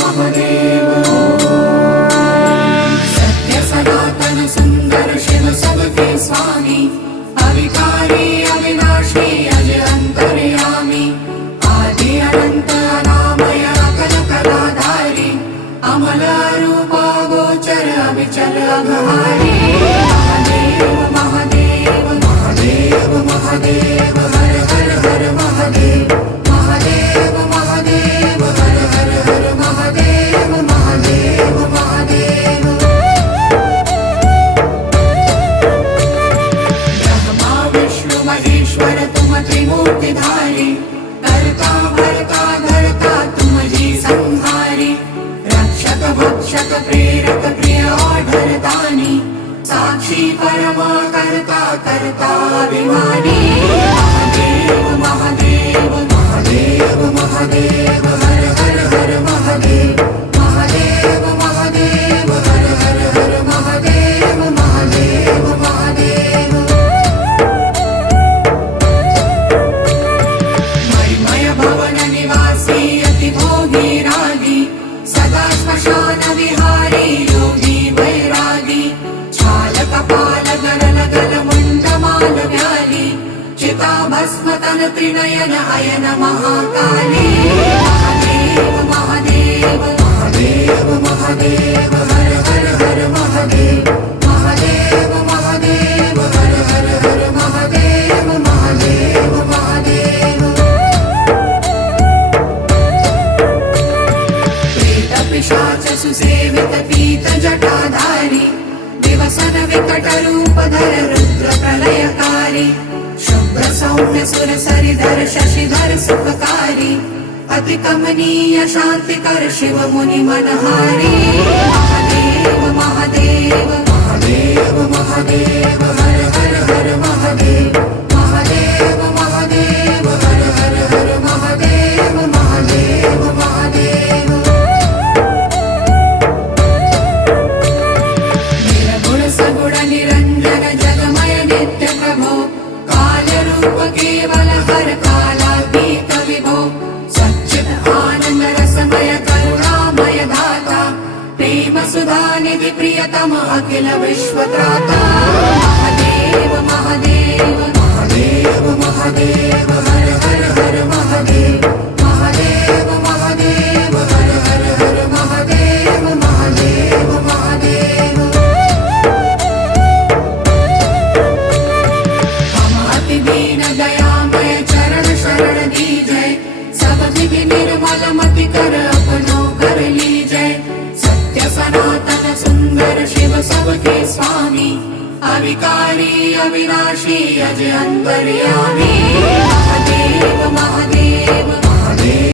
महादेव सत्य सनातन सुंदर शिव सबके स्वामी अविकारी अविनाशी अजय अंतर्यामी आदि अनंत अनामय अकल कलाधारी अमल रूप गोचर अविचल अघहारी महादेव महादेव महादेव महादेव हर हर हर महादेव महादेव महादेव हर हर हर महादेव महादेव महादेव ब्रह्मा विष्णु महेश्वर तुम त्रिमूर्तिधारी कर्ता भर्ता धर्ता तुम जी संहारी रक्षक भक्षक प्रेरक प्रिय आढरदानी साक्षी परम कर्ता कर्ता अभिमानी महादेव महादेव महादेव महादेव हर हर हर महादेव महादेव महादेव हर हर हर महादेव महादेव महादेव मणिमय भवन निवासी अति भोगी रागी सदा श्मशान विहारी योगी वैरागी छाल कपाल गरल गल मुंड माल व्याली चिता भस्म तन त्रिनयन अयन महाकाली महादेव महादेव महादेव महादेव हर हर हर महादेव महादेव महादेव हर हर हर महादेव महादेव महादेव प्रेत पिशाच सुसेवित पीत जटाधारी दिवसन विकट रूप धर रुद्र प्रलयकारी शुभ्र सौम्य सुर सरिधर शशिधर सुखकारी अति कमनीय शांतिकर शिव मुनि मनहारी महादेव महादेव महादेव महादेव हर हर हर महादेव महादेव महादेव हर हर हर महादेव महादेव महादेव निर्गुण सगुण निरंजन जगमय नित्य प्रभो काल रूप केवल हर कालातीत विभो सच्चिद आनंद रसमय करुणामय दाता प्रेम सुधा निधि प्रियतम अखिल विश्व त्राता महादेव महादेव महादेव महादेव हर हर हर महादेव महादेव महादेव हर हर हर महादेव महादेव महादेव हम अति दीन दयामय चरण शरण दीजय सब विधि निर्मल मति कर अपनो कर लीजय सत्य सनातन सुंदर शिव सबके स्वामी अविकारी अविनाशी अजय अंतर्यामी